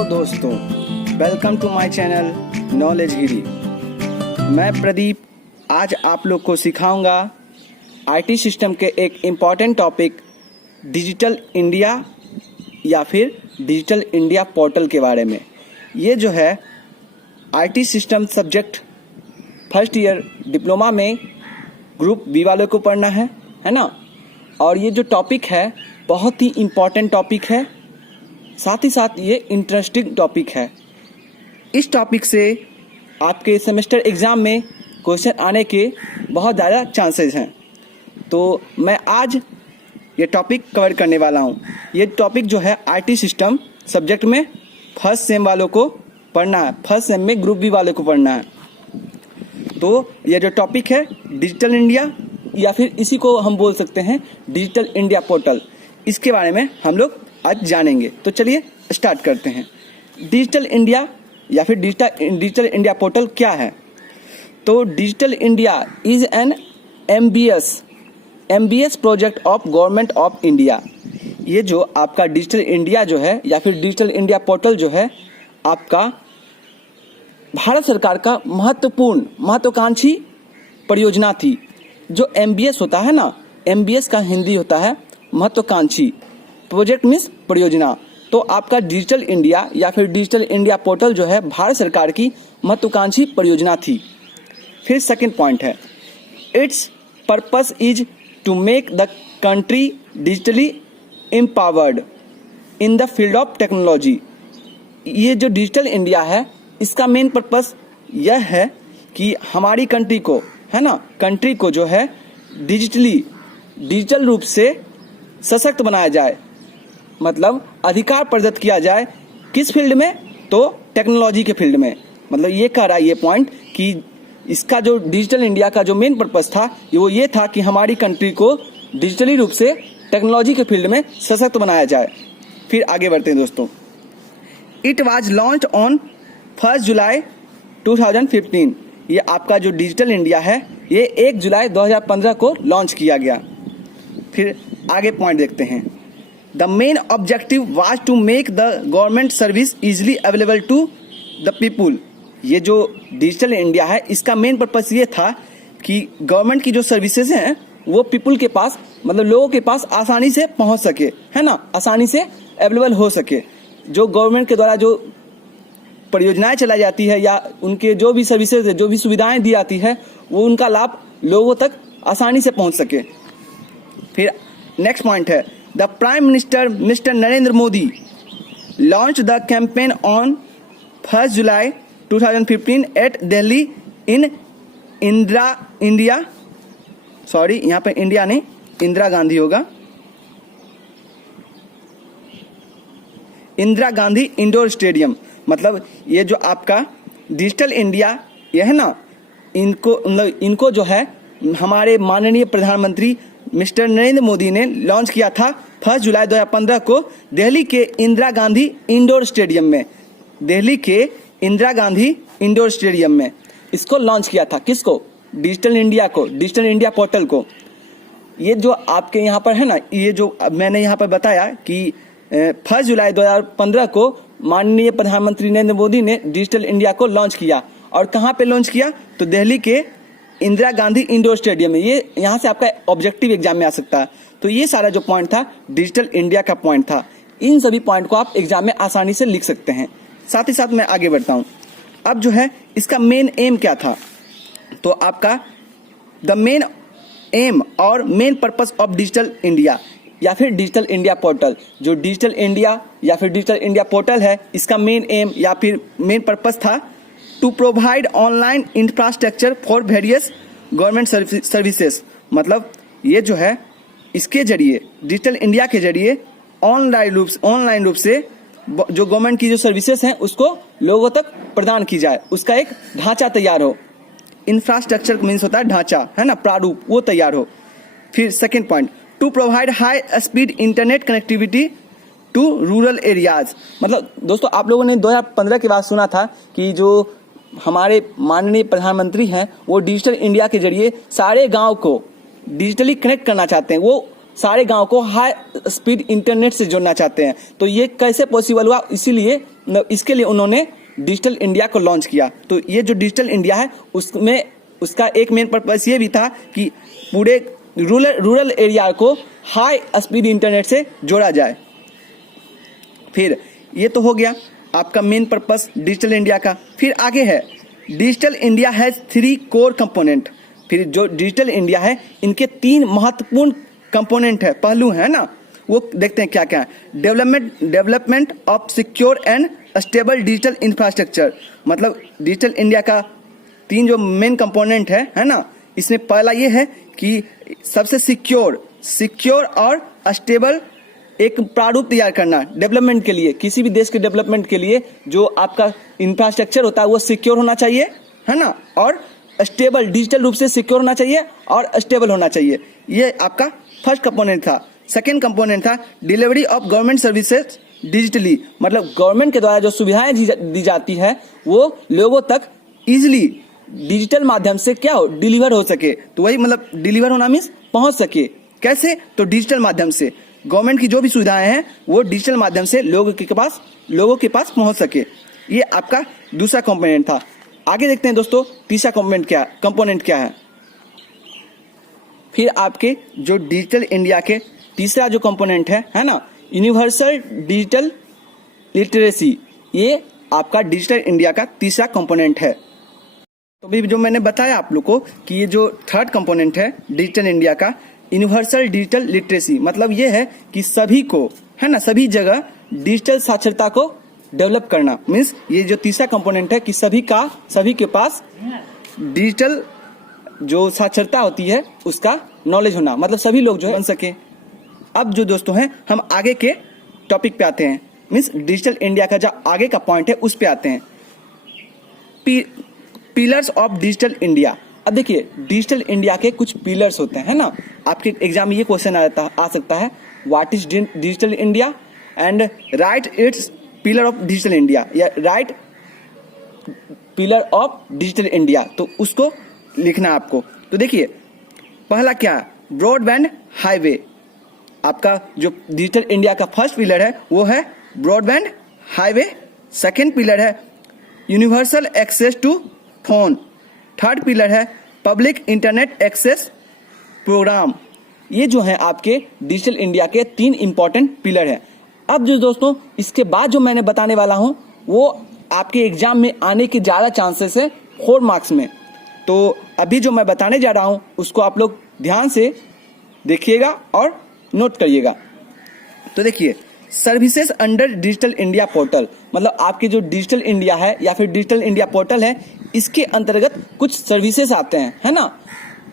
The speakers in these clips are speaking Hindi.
हेलो दोस्तों, welcome to my channel knowledge Giri. मैं प्रदीप आज आप लोग को सिखाऊंगा आईटी सिस्टम के एक इम्पॉर्टेंट टॉपिक डिजिटल इंडिया या फिर डिजिटल इंडिया पोर्टल के बारे में। ये जो है IT system subject first year diploma में ग्रुप बी वालों को पढ़ना है ना। और ये जो टॉपिक है बहुत ही इम्पॉर्टेंट टॉपिक है, साथ ही साथ ये इंटरेस्टिंग टॉपिक है। इस टॉपिक से आपके सेमेस्टर एग्ज़ाम में क्वेश्चन आने के बहुत ज़्यादा चांसेस हैं। तो मैं आज ये टॉपिक कवर करने वाला हूँ। ये टॉपिक जो है आईटी सिस्टम सब्जेक्ट में फर्स्ट सेम वालों को पढ़ना है, फर्स्ट सेम में ग्रुप बी वालों को पढ़ना है। तो ये जो टॉपिक है डिजिटल इंडिया या फिर इसी को हम बोल सकते हैं डिजिटल इंडिया पोर्टल, इसके बारे में हम लोग आज जानेंगे। तो चलिए स्टार्ट करते हैं। डिजिटल इंडिया या फिर डिजिटल इंडिया पोर्टल क्या है? तो digital India is an MBS project of government of India. ये जो आपका डिजिटल इंडिया जो है या फिर डिजिटल इंडिया पोर्टल जो है आपका भारत सरकार का महत्वकांक्षी परियोजना थी। जो एमबीएस होता है ना, एमबीएस का हिंदी होता है महत्वकांक्षी, प्रोजेक्ट मीन्स परियोजना। तो आपका डिजिटल इंडिया या फिर डिजिटल इंडिया पोर्टल जो है भारत सरकार की महत्वकांक्षी परियोजना थी। फिर सेकंड पॉइंट है, its purpose is to make the country digitally empowered in the field of technology. ये जो डिजिटल इंडिया है इसका मेन पर्पस यह है कि हमारी कंट्री को कंट्री को जो है डिजिटल रूप से सशक्त बनाया जाए, मतलब अधिकार प्रदत्त किया जाए। किस फील्ड में? तो टेक्नोलॉजी के फील्ड में। मतलब ये कह रहा है ये पॉइंट कि इसका जो डिजिटल इंडिया का जो मेन पर्पस था वो ये था कि हमारी कंट्री को डिजिटली रूप से टेक्नोलॉजी के फील्ड में सशक्त बनाया जाए। फिर आगे बढ़ते हैं दोस्तों। It was launch on 1 July 2015। ये आपका जो डिजिटल इंडिया है ये 1 जुलाई 2015 को लॉन्च किया गया। फिर आगे पॉइंट देखते हैं। The main objective was to make the government service easily available to the people. ये जो डिजिटल इंडिया है इसका मेन पर्पस ये था कि गवर्नमेंट की जो सर्विसेज हैं वो पीपुल के पास, मतलब लोगों के पास आसानी से पहुंच सके, आसानी से अवेलेबल हो सके। जो गवर्नमेंट के द्वारा जो परियोजनाएं चलाई जाती है या उनके जो भी सर्विसेज है, जो भी सुविधाएं दी जाती है, वो उनका लाभ लोगों तक आसानी से पहुंच सके। फिर नेक्स्ट पॉइंट है, the prime minister mister Narendra Modi launch the campaign on 1 July 2015 at Delhi in यहाँ पे इंडिया नहीं, इंदिरा गांधी होगा, इंदिरा गांधी इंडोर स्टेडियम। मतलब ये जो आपका डिजिटल इंडिया ये है ना, इनको जो है हमारे माननीय प्रधानमंत्री मिस्टर नरेंद्र मोदी ने लॉन्च किया था 1 जुलाई 2015 को दिल्ली के इंदिरा गांधी इंडोर स्टेडियम में। दिल्ली के इंदिरा गांधी इंडोर स्टेडियम में इसको लॉन्च किया था। किसको? डिजिटल इंडिया को, डिजिटल इंडिया पोर्टल को। ये जो आपके यहाँ पर है ना, ये जो मैंने यहाँ पर बताया कि 1 जुलाई 2015 को माननीय प्रधानमंत्री नरेंद्र मोदी ने डिजिटल इंडिया को लॉन्च किया। और कहाँ पे लॉन्च किया? तो दिल्ली के इंदिरा गांधी इंडोर स्टेडियम में। ये यहाँ से आपका ऑब्जेक्टिव एग्जाम में आ सकता है। तो ये सारा जो पॉइंट था डिजिटल इंडिया का पॉइंट था। इन सभी पॉइंट को आप एग्जाम में आसानी से लिख सकते हैं। साथ ही साथ मैं आगे बढ़ता हूँ। अब जो है इसका मेन एम क्या था? तो आपका द मेन एम और main purpose of digital India या फिर डिजिटल इंडिया पोर्टल, जो डिजिटल इंडिया या फिर डिजिटल इंडिया पोर्टल है, इसका मेन एम या फिर मेन पर्पस था to provide online infrastructure for various government services. मतलब ये जो है इसके जरिए, डिजिटल इंडिया के जरिए ऑनलाइन रूप से जो गवर्नमेंट की जो सर्विसेज हैं उसको लोगों तक प्रदान की जाए, उसका एक ढांचा तैयार हो। इंफ्रास्ट्रक्चर मीन्स होता है ढांचा, है ना, प्रारूप, वो तैयार हो। फिर second point, to provide high speed internet connectivity to rural areas. मतलब दोस्तों आप लोगों ने 2015 के बाद सुना था कि जो हमारे माननीय प्रधानमंत्री हैं वो डिजिटल इंडिया के जरिए सारे गांव को डिजिटली कनेक्ट करना चाहते हैं। वो सारे गांव को हाई स्पीड इंटरनेट से जोड़ना चाहते हैं। तो ये कैसे पॉसिबल हुआ, इसीलिए इसके लिए उन्होंने डिजिटल इंडिया को लॉन्च किया। तो ये जो डिजिटल इंडिया है उसमें उसका एक मेन पर्पस ये भी था कि पूरे रूरल एरिया को हाई स्पीड इंटरनेट से जोड़ा जाए। फिर ये तो हो गया आपका मेन पर्पस डिजिटल इंडिया का। फिर आगे है digital India has 3 core component. फिर जो डिजिटल इंडिया है इनके 3 महत्वपूर्ण कंपोनेंट है, पहलू है ना, वो देखते हैं क्या क्या है। Development of secure and stable digital infrastructure, मतलब डिजिटल इंडिया का 3 जो मेन कंपोनेंट है ना, इसमें पहला ये है कि सबसे सिक्योर और स्टेबल एक प्रारूप तैयार करना डेवलपमेंट के लिए। किसी भी देश के डेवलपमेंट के लिए जो आपका इंफ्रास्ट्रक्चर होता है वो सिक्योर होना चाहिए, है ना, और स्टेबल, डिजिटल रूप से सिक्योर होना चाहिए और स्टेबल होना चाहिए। ये आपका फर्स्ट कंपोनेंट था। सेकेंड कंपोनेंट था delivery of government services digitally, मतलब गवर्नमेंट के द्वारा जो सुविधाएं दी जाती है वो लोगों तक इजिली डिजिटल माध्यम से क्या हो, डिलीवर हो सके। तो वही मतलब डिलीवर होना मीन्स पहुंच सके। कैसे? तो डिजिटल माध्यम से गवर्नमेंट की जो भी सुविधाएं हैं वो डिजिटल माध्यम से लोगों के पास पहुंच सके। ये आपका दूसरा कंपोनेंट था। आगे देखते हैं दोस्तों तीसरा कंपोनेंट क्या है। फिर आपके जो डिजिटल इंडिया के तीसरा जो कंपोनेंट है ना, यूनिवर्सल डिजिटल लिटरेसी। ये आपका डिजिटल इंडिया का तीसरा कंपोनेंट है। तो भी जो मैंने बताया आप लोग को कि ये जो थर्ड कंपोनेंट है डिजिटल इंडिया का, यूनिवर्सल डिजिटल लिटरेसी, मतलब ये है कि सभी को, है ना, सभी जगह डिजिटल साक्षरता को डेवलप करना। मीन्स ये जो तीसरा कंपोनेंट है कि सभी के पास डिजिटल जो साक्षरता होती है उसका नॉलेज होना, मतलब सभी लोग जो है बन सके। अब जो दोस्तों हैं हम आगे के टॉपिक पे आते हैं, मीन्स डिजिटल इंडिया का जो आगे का पॉइंट है उस पे आते हैं। Pillars of digital India. अब देखिए डिजिटल इंडिया के कुछ पिलर्स होते हैं, है ना। आपके एग्जाम में ये क्वेश्चन आ सकता है, what is digital India and write its pillar of digital India, या write pillar of digital India. तो उसको लिखना आपको। तो देखिए पहला क्या, ब्रॉडबैंड हाईवे। आपका जो डिजिटल इंडिया का फर्स्ट पिलर है वो है ब्रॉडबैंड हाईवे। सेकेंड पिलर है universal access to phone. Third pillar है पब्लिक इंटरनेट एक्सेस प्रोग्राम। ये जो है आपके डिजिटल इंडिया के 3 इंपॉर्टेंट पिलर है। अब जो दोस्तों इसके बाद जो मैंने बताने वाला हूं वो आपके एग्जाम में आने के ज्यादा चांसेस है 4 मार्क्स में। तो अभी जो मैं बताने जा रहा हूं उसको आप लोग ध्यान से देखिएगा और नोट करिएगा। तो देखिए services under digital India portal, मतलब आपके जो डिजिटल इंडिया है या फिर डिजिटल इंडिया पोर्टल है इसके अंतर्गत कुछ सर्विसेज आते हैं, है ना।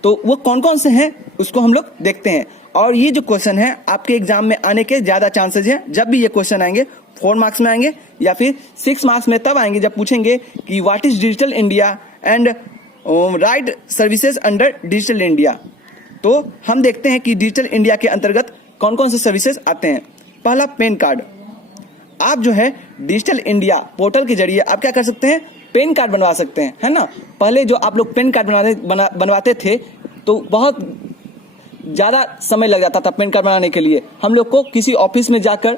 तो वो कौन कौन से हैं उसको हम लोग देखते हैं। और ये जो क्वेश्चन है आपके एग्जाम में आने के ज्यादा चांसेस हैं। जब भी ये क्वेश्चन आएंगे 4 मार्क्स में आएंगे या फिर 6 मार्क्स में तब आएंगे जब पूछेंगे कि what is digital India and right services under digital India. तो हम देखते हैं कि डिजिटल इंडिया के अंतर्गत कौन कौन से सर्विसेज आते हैं। पहला पैन कार्ड। आप जो है डिजिटल इंडिया पोर्टल के जरिए आप क्या कर सकते हैं, पैन कार्ड बनवा सकते हैं, है ना। पहले जो आप लोग पैन कार्ड बनवाते थे तो बहुत ज़्यादा समय लग जाता था पैन कार्ड बनाने के लिए। हम लोग को किसी ऑफिस में जाकर,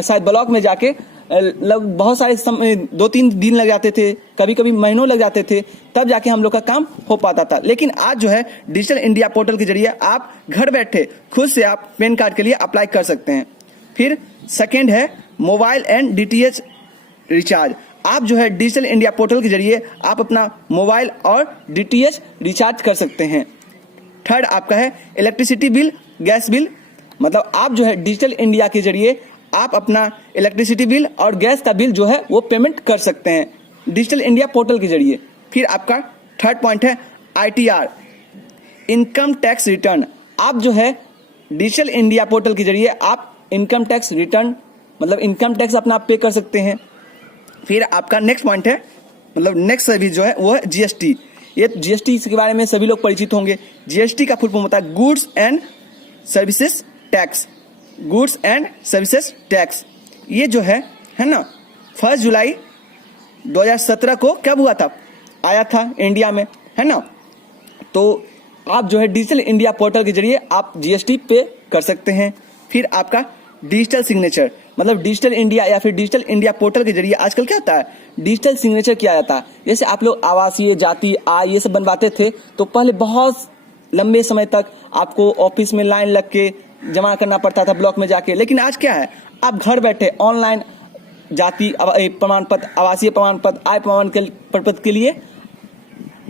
शायद ब्लॉक में जाके बहुत सारे 2-3 दिन लग जाते थे, कभी कभी महीनों लग जाते थे, तब जाके हम लोग का काम हो पाता था। लेकिन आज जो है डिजिटल इंडिया पोर्टल के जरिए आप घर बैठे खुद से आप पैन कार्ड के लिए अप्लाई कर सकते हैं। फिर सेकेंड है मोबाइल एंड डीटीएच रिचार्ज। आप जो है डिजिटल इंडिया पोर्टल के जरिए आप अपना मोबाइल और डीटीएच रिचार्ज कर सकते हैं। थर्ड आपका है इलेक्ट्रिसिटी बिल, गैस बिल, मतलब आप जो है डिजिटल इंडिया के जरिए आप अपना इलेक्ट्रिसिटी बिल और गैस का बिल जो है वो पेमेंट कर सकते हैं डिजिटल इंडिया पोर्टल के जरिए। फिर आपका थर्ड पॉइंट है ITR, इनकम टैक्स रिटर्न। आप जो है डिजिटल इंडिया पोर्टल के जरिए आप इनकम टैक्स रिटर्न, मतलब इनकम टैक्स अपना आप पे कर सकते हैं। फिर आपका नेक्स्ट पॉइंट है, मतलब नेक्स्ट सर्विस जो है वो है GST। ये GST के बारे में सभी लोग परिचित होंगे। GST का फुल फॉर्म होता है goods and services tax. Goods and services tax ये जो है ना 1 जुलाई 2017 को कब हुआ था, आया था इंडिया में, है ना। तो आप जो है डिजिटल इंडिया पोर्टल के जरिए आप GST पे कर सकते हैं। फिर आपका डिजिटल सिग्नेचर, मतलब डिजिटल इंडिया या फिर डिजिटल इंडिया पोर्टल के जरिए आजकल क्या होता है, डिजिटल सिग्नेचर किया जाता है। जैसे आप लोग आवासीय, जाति, आय ये सब बनवाते थे तो पहले बहुत लंबे समय तक आपको ऑफिस में लाइन लग के जमा करना पड़ता था ब्लॉक में जाके, लेकिन आज क्या है, आप घर बैठे ऑनलाइन जाति प्रमाण पत्र, आवासीय प्रमाण पत्र, आय प्रमाण पत्र के लिए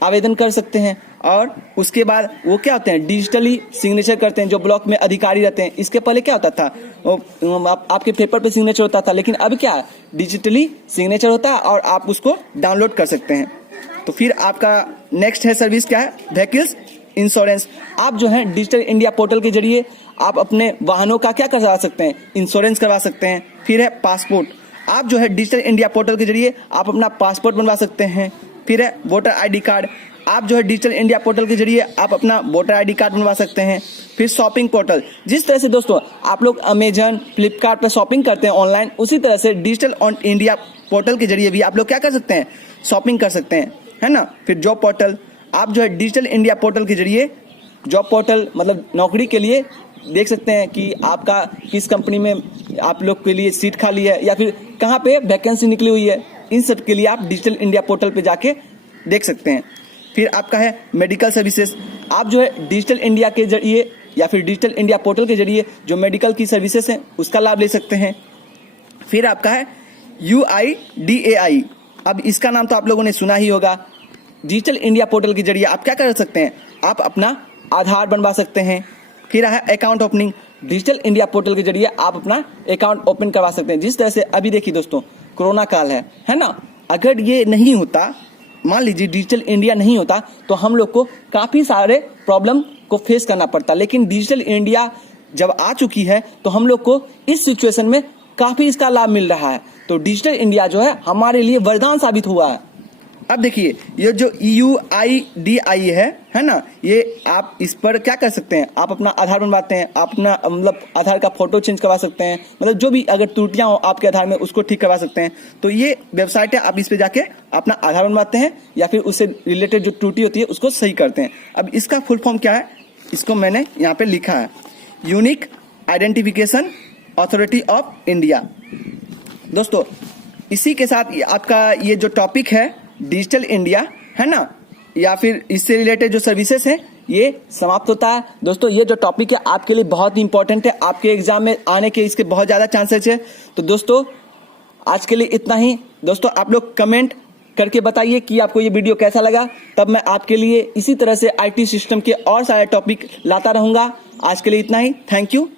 आवेदन कर सकते हैं। और उसके बाद वो क्या होते हैं, डिजिटली सिग्नेचर करते हैं जो ब्लॉक में अधिकारी रहते हैं। इसके पहले क्या होता था, आपके पेपर पे सिग्नेचर होता था, लेकिन अब क्या है, डिजिटली सिग्नेचर होता है और आप उसको डाउनलोड कर सकते हैं। तो फिर आपका नेक्स्ट है सर्विस क्या है, व्हीकल्स इंश्योरेंस। आप जो है डिजिटल इंडिया पोर्टल के जरिए आप अपने वाहनों का क्या करवा सकते हैं, इंश्योरेंस करवा सकते हैं। फिर है पासपोर्ट, आप जो है डिजिटल इंडिया पोर्टल के जरिए आप अपना पासपोर्ट बनवा सकते हैं। फिर है वोटर आईडी कार्ड, आप जो है डिजिटल इंडिया पोर्टल के जरिए आप अपना वोटर आईडी कार्ड बनवा सकते हैं। फिर शॉपिंग पोर्टल, जिस तरह से दोस्तों आप लोग अमेजन, फ्लिपकार्ट पर शॉपिंग करते हैं ऑनलाइन, उसी तरह से डिजिटल इंडिया पोर्टल के जरिए भी आप लोग क्या कर सकते हैं, शॉपिंग कर सकते हैं, है ना। फिर जॉब पोर्टल, आप जो है डिजिटल इंडिया पोर्टल के जरिए जॉब पोर्टल मतलब नौकरी के लिए देख सकते हैं कि आपका किस कंपनी में आप लोग के लिए सीट खाली है या फिर कहाँ पे वैकेंसी निकली हुई है। इन सब के लिए आप डिजिटल इंडिया पोर्टल पे जाके देख सकते हैं। फिर आपका है मेडिकल सर्विसेज, आप जो है डिजिटल इंडिया के जरिए या फिर डिजिटल इंडिया पोर्टल के जरिए जो मेडिकल की सर्विसेज हैं उसका लाभ ले सकते हैं। फिर आपका है UIDAI, अब इसका नाम तो आप लोगों ने सुना ही होगा। डिजिटल इंडिया पोर्टल के जरिए आप क्या कर सकते हैं, आप अपना आधार बनवा सकते हैं। फिर है account opening, digital India portal के जरिए आप अपना अकाउंट ओपन करवा सकते हैं। जिस तरह से अभी देखिए दोस्तों कोरोना काल है ना, अगर ये नहीं होता, मान लीजिए डिजिटल इंडिया नहीं होता तो हम लोग को काफी सारे प्रॉब्लम को फेस करना पड़ता, लेकिन डिजिटल इंडिया जब आ चुकी है तो हम लोग को इस सिचुएशन में काफी इसका लाभ मिल रहा है। तो डिजिटल इंडिया जो है हमारे लिए वरदान साबित हुआ है। अब देखिए ये जो UIDAI है ना, ये आप इस पर क्या कर सकते हैं, आप अपना आधार बनवाते हैं, आप अपना मतलब आधार का फोटो चेंज करवा सकते हैं, मतलब जो भी अगर त्रुटियां हो आपके आधार में उसको ठीक करवा सकते हैं। तो ये वेबसाइट है, आप इस पे जाके अपना आधार बनवाते हैं या फिर उससे रिलेटेड जो त्रुटि होती है उसको सही करते हैं। अब इसका फुल फॉर्म क्या है, इसको मैंने यहाँ पे लिखा है, unique identification authority of India. दोस्तों इसी के साथ आपका ये जो टॉपिक है डिजिटल इंडिया है ना, या फिर इससे रिलेटेड जो सर्विसेज हैं ये समाप्त होता है। दोस्तों ये जो टॉपिक है आपके लिए बहुत ही इंपॉर्टेंट है, आपके एग्जाम में आने के इसके बहुत ज्यादा चांसेस है। तो दोस्तों आज के लिए इतना ही। दोस्तों आप लोग कमेंट करके बताइए कि आपको ये वीडियो कैसा लगा, तब मैं आपके लिए इसी तरह से IT सिस्टम के और सारे टॉपिक लाता रहूंगा। आज के लिए इतना ही, थैंक यू।